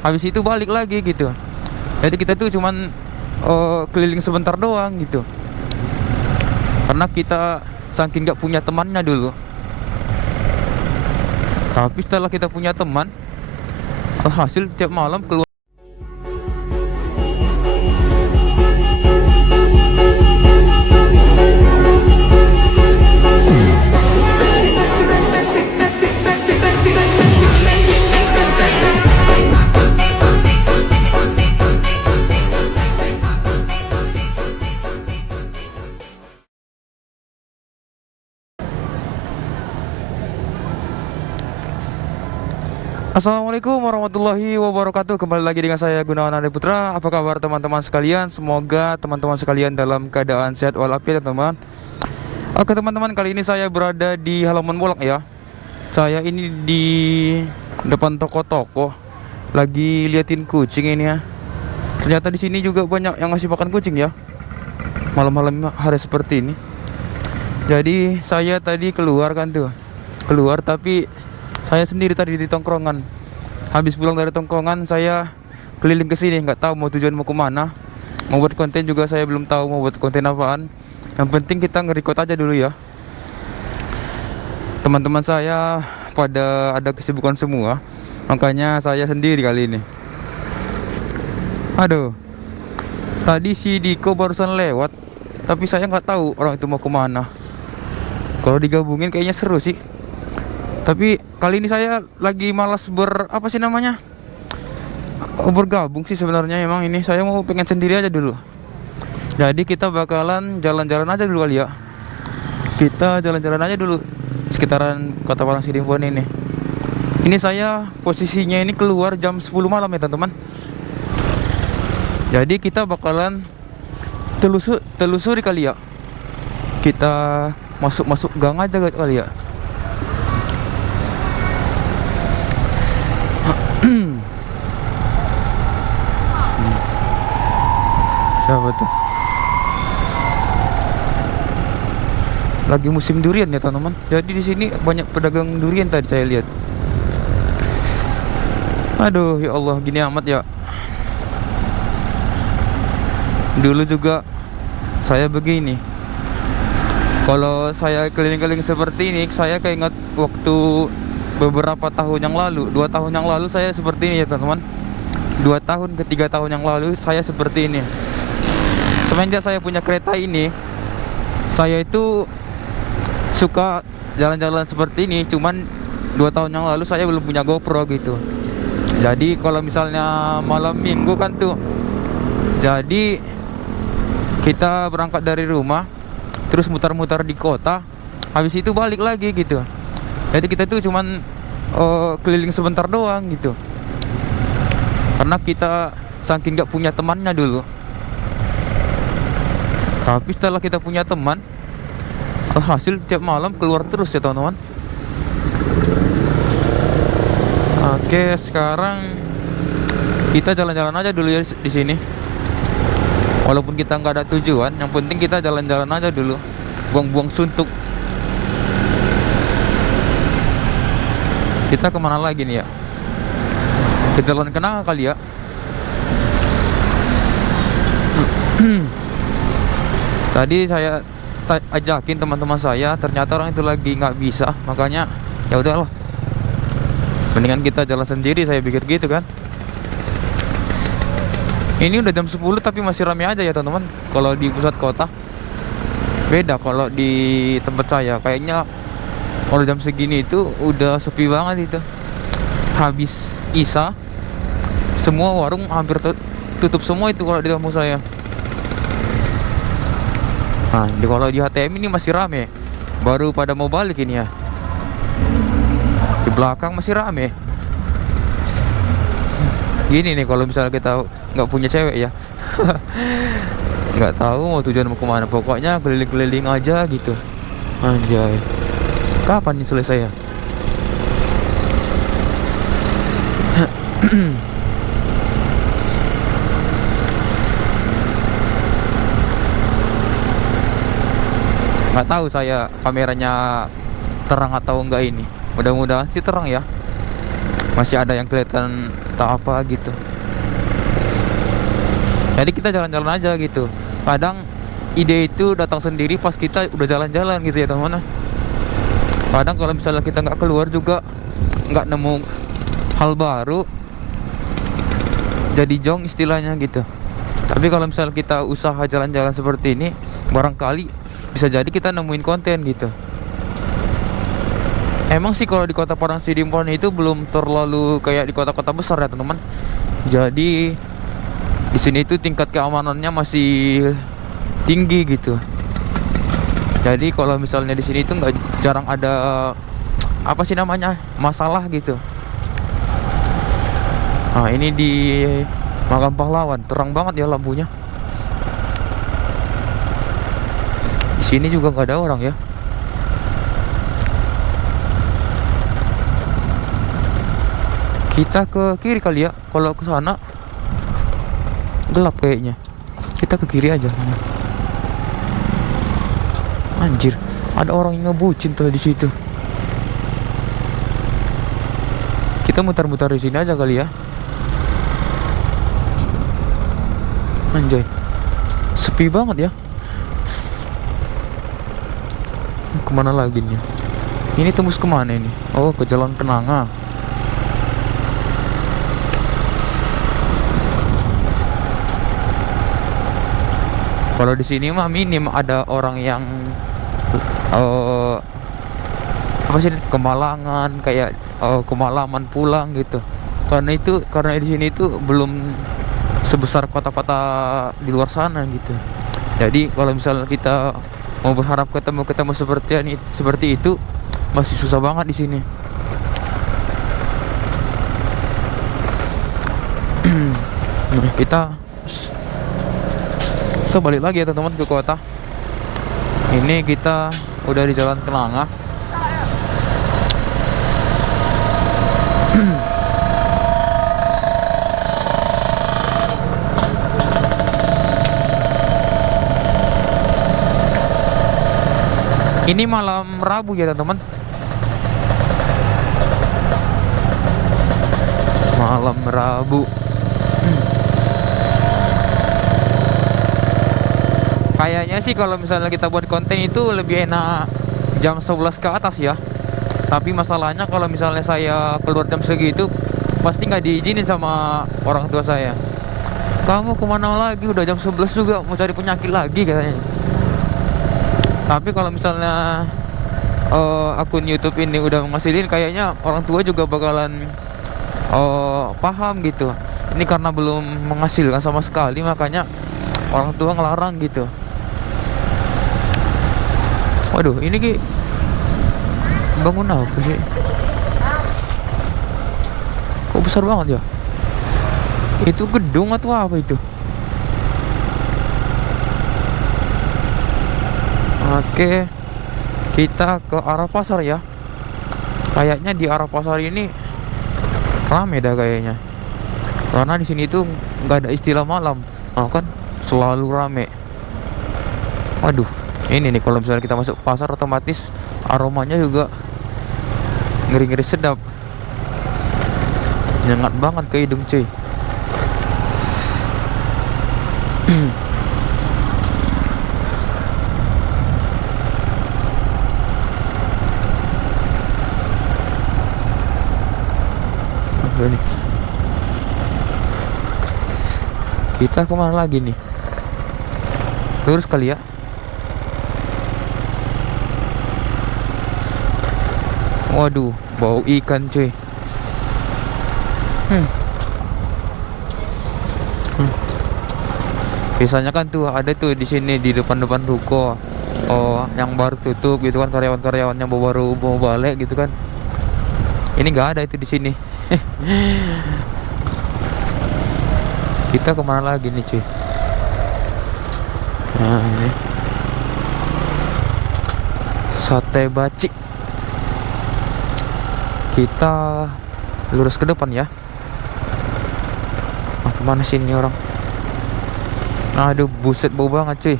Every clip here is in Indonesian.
habis itu balik lagi gitu. Jadi kita tuh cuman keliling sebentar doang gitu, karena kita saking nggak punya temannya dulu. Tapi setelah kita punya teman, alhasil tiap malam keluar. Assalamualaikum warahmatullahi wabarakatuh. Kembali lagi dengan saya Gunawan Ade Putra. Apa kabar teman-teman sekalian? Semoga teman-teman sekalian dalam keadaan sehat walafiat ya teman. Oke teman-teman, kali ini saya berada di halaman Bolak ya. Saya ini di depan toko-toko, lagi liatin kucing ini ya. Ternyata di sini juga banyak yang ngasih makan kucing ya, malam-malam hari seperti ini. Jadi saya tadi keluar kan tuh, keluar tapi saya sendiri tadi di tongkrongan. Habis pulang dari tongkrongan saya keliling ke sini, nggak tahu mau tujuan mau kemana. Mau buat konten juga saya belum tahu mau buat konten apaan. Yang penting kita nge-record aja dulu ya. Teman-teman saya pada ada kesibukan semua, makanya saya sendiri kali ini. Aduh, tadi si Diko barusan lewat, tapi saya nggak tahu orang itu mau kemana. Kalau digabungin kayaknya seru sih. Tapi kali ini saya lagi malas apa sih namanya, bergabung sih sebenarnya. Emang ini saya mau pengen sendiri aja dulu. Jadi kita bakalan jalan-jalan aja dulu kali ya. Kita jalan-jalan aja dulu sekitaran Kota Parangtrimbun ini. Ini saya posisinya ini keluar jam 10 malam ya teman-teman. Jadi kita bakalan telusuri kali ya. Kita masuk gang aja kali ya. Siapa tuh? Lagi musim durian ya teman-teman. Jadi di sini banyak pedagang durian tadi saya lihat. Aduh ya Allah, gini amat ya. Dulu juga saya begini. Kalau saya keliling-keliling seperti ini, saya keinget waktu beberapa tahun yang lalu, 2 tahun yang lalu saya seperti ini ya teman-teman. 2 tahun ke 3 tahun yang lalu saya seperti ini. Semenjak saya punya kereta ini, saya itu suka jalan-jalan seperti ini. Cuman 2 tahun yang lalu saya belum punya GoPro gitu. Jadi kalau misalnya malam minggu kan tuh, jadi kita berangkat dari rumah, terus mutar-mutar di kota, habis itu balik lagi gitu. Jadi kita tuh cuman keliling sebentar doang gitu, karena kita saking gak punya temannya dulu. Tapi setelah kita punya teman, alhasil tiap malam keluar terus ya teman-teman. Oke, sekarang kita jalan-jalan aja dulu ya di sini. Walaupun kita nggak ada tujuan, yang penting kita jalan-jalan aja dulu, buang-buang suntuk. Kita kemana lagi nih ya? Ke jalan kenanga kali ya. Tadi saya ajakin teman-teman saya, ternyata orang itu lagi nggak bisa, makanya ya udahlah, mendingan kita jalan sendiri, saya pikir gitu kan. Ini udah jam 10 tapi masih ramai aja ya teman-teman. Kalau di pusat kota beda, kalau di tempat saya kayaknya kalau jam segini itu udah sepi banget itu. Habis Isya semua warung hampir tutup semua itu kalau di kampung saya. Nah, kalau di HTM ini masih rame, baru pada mau balik ini ya. Di belakang masih rame. Gini nih kalau misalnya kita nggak punya cewek ya, nggak tahu mau tujuan mau kemana, pokoknya keliling-keliling aja gitu. Anjay, kapan nih selesai ya? Nggak tahu saya kameranya terang atau enggak ini. Mudah-mudahan sih terang ya. masih ada yang kelihatan tak apa gitu. Jadi kita jalan-jalan aja gitu. Kadang ide itu datang sendiri pas kita udah jalan-jalan gitu ya teman-teman. Kadang kalau misalnya kita nggak keluar juga, nggak nemu hal baru, jadi jong istilahnya gitu. Tapi kalau misalnya kita usaha jalan-jalan seperti ini, barangkali bisa jadi kita nemuin konten gitu. Emang sih kalau di kota Padang Sidimpuan itu belum terlalu kayak di kota-kota besar ya teman-teman. Jadi di sini itu tingkat keamanannya masih tinggi gitu. Jadi kalau misalnya di sini itu nggak, jarang ada apa sih namanya, masalah gitu. Nah ini di Makam Pahlawan, terang banget ya lampunya. Di sini juga nggak ada orang ya. Kita ke kiri kali ya. Kalau ke sana gelap kayaknya. Kita ke kiri aja. Anjir, ada orang yang ngebucin tuh di situ. Kita mutar-mutar di sini aja kali ya. Anjay, sepi banget ya. Kemana lagi nih? Ini tembus kemana ini? Oh, ke Jalan Kenanga. Kalau di sini mah minim ada orang yang apa sih, kemalangan kayak kemalaman pulang gitu. Karena di sini itu belum sebesar kota-kota di luar sana gitu. Jadi kalau misalnya kita mau berharap ketemu seperti itu masih susah banget di sini. Nah, kita balik lagi ya teman-teman ke kota. Ini kita udah di Jalan Kenanga. Ini malam Rabu ya teman-teman. Malam Rabu. Kayaknya sih kalau misalnya kita buat konten itu lebih enak jam 11 ke atas ya. Tapi masalahnya kalau misalnya saya keluar jam segitu, pasti nggak diizinin sama orang tua saya. Kamu kemana lagi? Udah jam 11 juga, mau cari penyakit lagi katanya. Tapi kalau misalnya akun YouTube ini udah menghasilin, kayaknya orang tua juga bakalan paham gitu. Ini karena belum menghasilkan sama sekali, makanya orang tua ngelarang gitu. Waduh, ini ki bangun apa sih? Kok besar banget ya? Itu gedung atau apa itu? Oke, kita ke arah pasar ya. Kayaknya di arah pasar ini rame dah kayaknya. Karena di sini tuh nggak ada istilah malam, kan selalu rame. Waduh, ini nih kalau misalnya kita masuk pasar otomatis aromanya juga ngeri-ngeri sedap. Nyengat banget ke hidung cuy. Ini. Kita kemana lagi nih? Lurus kali ya. Waduh, bau ikan cuy. Biasanya kan tuh ada tuh di sini di depan-depan ruko, yang baru tutup gitu kan, karyawan-karyawannya baru mau balik gitu kan. Ini nggak ada itu di sini. Kita kemana lagi nih cuy? Nah ini Sate Bacik. Kita lurus ke depan ya. Kemana sih ini orang? Aduh, buset bau banget cuy.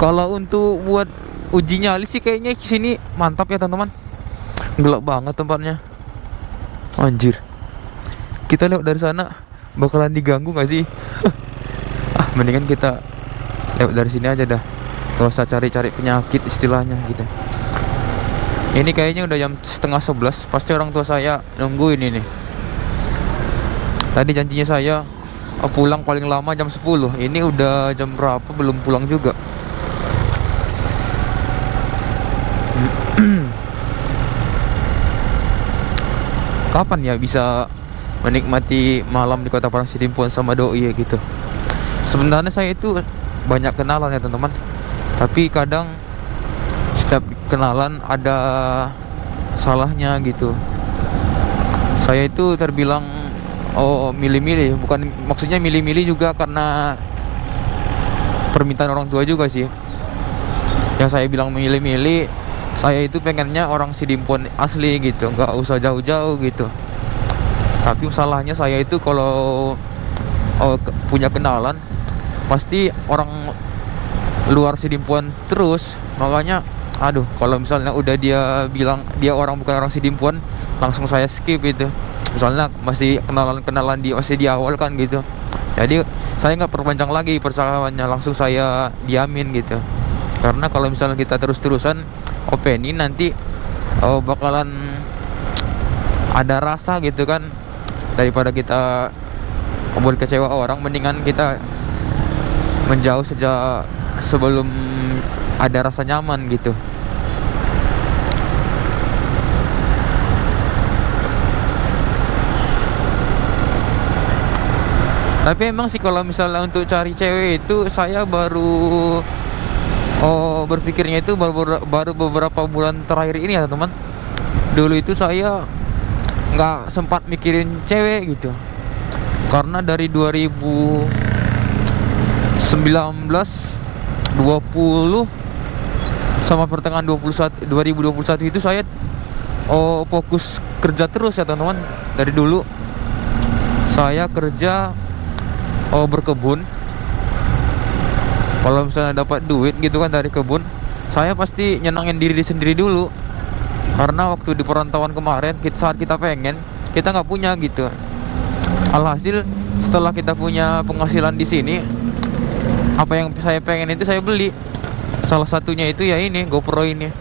Kalau untuk buat uji nyali sih kayaknya sini mantap ya teman-teman. Gelap banget tempatnya. Anjir. Kita lewat dari sana bakalan diganggu gak sih? Mendingan kita lewat dari sini aja dah. Gak usah cari-cari penyakit istilahnya gitu. Ini kayaknya udah jam setengah 11. Pasti orang tua saya nungguin ini. Tadi janjinya saya pulang paling lama jam 10. Ini udah jam berapa belum pulang juga. Kapan ya bisa menikmati malam di Kota Parangsidimpuan sama doi ya gitu. Sebenarnya saya itu banyak kenalan ya teman-teman. Tapi kadang setiap kenalan ada salahnya gitu. Saya itu terbilang milih-milih, bukan maksudnya milih-milih juga karena permintaan orang tua juga sih. Yang saya bilang milih-milih, saya itu pengennya orang Sidimpuan asli gitu, nggak usah jauh-jauh gitu. Tapi salahnya saya itu kalau punya kenalan pasti orang luar Sidimpuan terus. Makanya aduh, kalau misalnya udah dia bilang dia bukan orang Sidimpuan, langsung saya skip gitu. Misalnya masih kenalan-kenalan masih di awal kan gitu. Jadi saya nggak perpanjang lagi percakapannya, langsung saya diamin gitu. Karena kalau misalnya kita terus-terusan openin nanti bakalan ada rasa gitu kan. Daripada kita membuat kecewa orang, mendingan kita menjauh sejak sebelum ada rasa nyaman gitu. Tapi emang sih kalau misalnya untuk cari cewek itu saya baru berpikirnya itu baru beberapa bulan terakhir ini ya teman. Dulu itu saya nggak sempat mikirin cewek gitu. Karena dari 2019, 20 sama pertengahan 2021 itu saya fokus kerja terus ya teman-teman. Dari dulu saya kerja berkebun. Kalau misalnya dapat duit gitu kan dari kebun, saya pasti nyenangin diri sendiri dulu. Karena waktu di perantauan kemarin, saat kita pengen, kita nggak punya gitu. Alhasil setelah kita punya penghasilan di sini, apa yang saya pengen itu saya beli. Salah satunya itu ya ini GoPro ini.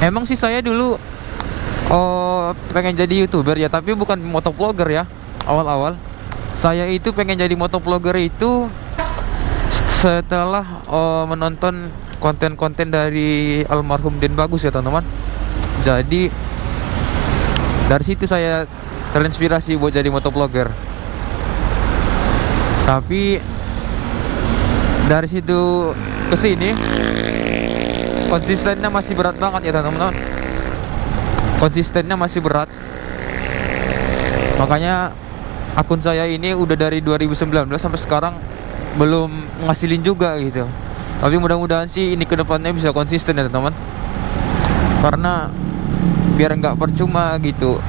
Emang sih saya dulu pengen jadi YouTuber ya, tapi bukan motovlogger ya. Awal-awal saya itu pengen jadi motovlogger itu setelah menonton konten-konten dari almarhum Den Bagus ya teman-teman. Jadi dari situ saya terinspirasi buat jadi motovlogger. Tapi dari situ ke sini konsistennya masih berat banget ya teman-teman. Konsistennya masih berat. Makanya akun saya ini udah dari 2019 sampai sekarang belum ngasilin juga gitu. Tapi mudah-mudahan sih ini kedepannya bisa konsisten ya teman. Karena biar nggak percuma gitu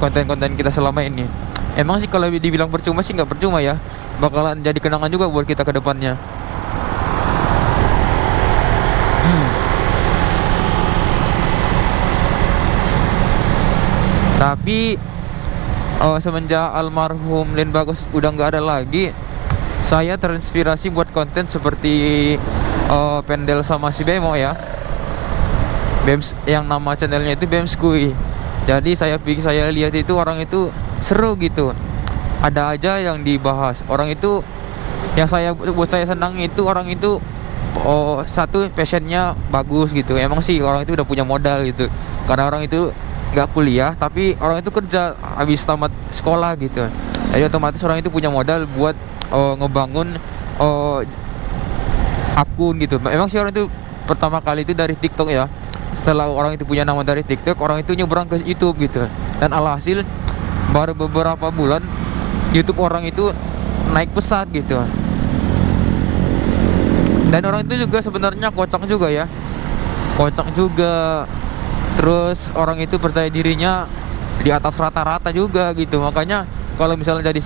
konten-konten kita selama ini. Emang sih kalau dibilang percuma sih nggak percuma ya. Bakalan jadi kenangan juga buat kita kedepannya. Tapi semenjak almarhum Den Bagus udah nggak ada lagi, saya terinspirasi buat konten seperti Pendel sama si Bemo ya. Bems, yang nama channelnya itu Bemskui. Jadi saya lihat itu orang itu seru gitu. Ada aja yang dibahas. Orang itu yang buat saya senang itu orang itu satu passionnya bagus gitu. Emang sih orang itu udah punya modal gitu. Karena orang itu nggak kuliah tapi orang itu kerja habis tamat sekolah gitu. Jadi otomatis orang itu punya modal buat ngebangun akun gitu. Emang sih orang itu pertama kali itu dari TikTok ya. Setelah orang itu punya nama dari TikTok, orang itu nyebrang ke YouTube gitu. Dan alhasil baru beberapa bulan YouTube orang itu naik pesat gitu. Dan orang itu juga sebenarnya kocak juga ya. Kocak juga. Terus orang itu percaya dirinya di atas rata-rata juga gitu. Makanya kalau misalnya jadi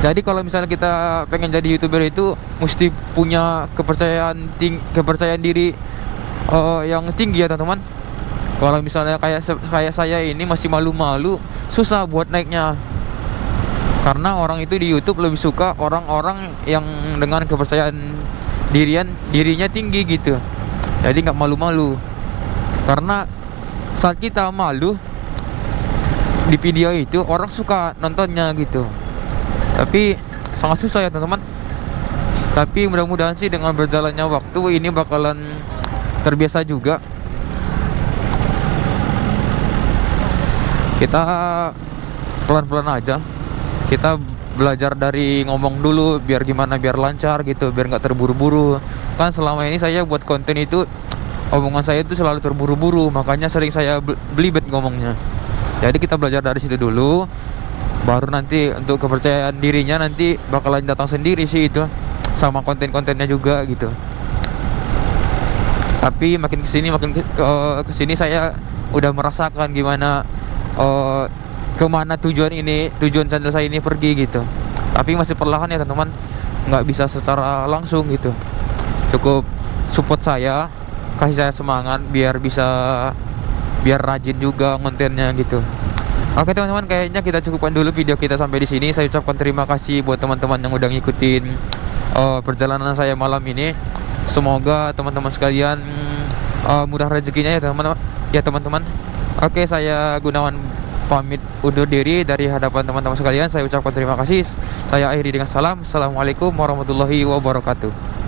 Jadi kalau misalnya kita pengen jadi YouTuber itu mesti punya kepercayaan diri yang tinggi ya teman-teman. Kalau misalnya kayak saya ini masih malu-malu, susah buat naiknya. Karena orang itu di YouTube lebih suka orang-orang yang dengan kepercayaan dirinya tinggi gitu. Jadi nggak malu-malu. Karena saat kita malu di video itu, orang suka nontonnya gitu. Tapi sangat susah ya teman-teman. Tapi mudah-mudahan sih dengan berjalannya waktu ini bakalan terbiasa juga. Kita pelan-pelan aja. Kita belajar dari ngomong dulu biar gimana, biar lancar gitu, biar nggak terburu-buru. Kan selama ini saya buat konten itu omongan saya itu selalu terburu-buru, makanya sering saya belibet ngomongnya. Jadi kita belajar dari situ dulu, baru nanti untuk kepercayaan dirinya nanti bakalan datang sendiri sih itu, sama konten-kontennya juga gitu. Tapi makin kesini saya udah merasakan gimana kemana tujuan channel saya ini pergi gitu. Tapi masih perlahan ya teman-teman, nggak bisa secara langsung gitu. Cukup support saya, kasih saya semangat biar rajin juga kontennya gitu. Oke teman-teman, kayaknya kita cukupkan dulu video kita sampai di sini. Saya ucapkan terima kasih buat teman-teman yang udah ngikutin perjalanan saya malam ini. Semoga teman-teman sekalian mudah rezekinya ya teman-teman. Oke, saya Gunawan pamit undur diri dari hadapan teman-teman sekalian. Saya ucapkan terima kasih. Saya akhiri dengan salam. Assalamualaikum warahmatullahi wabarakatuh.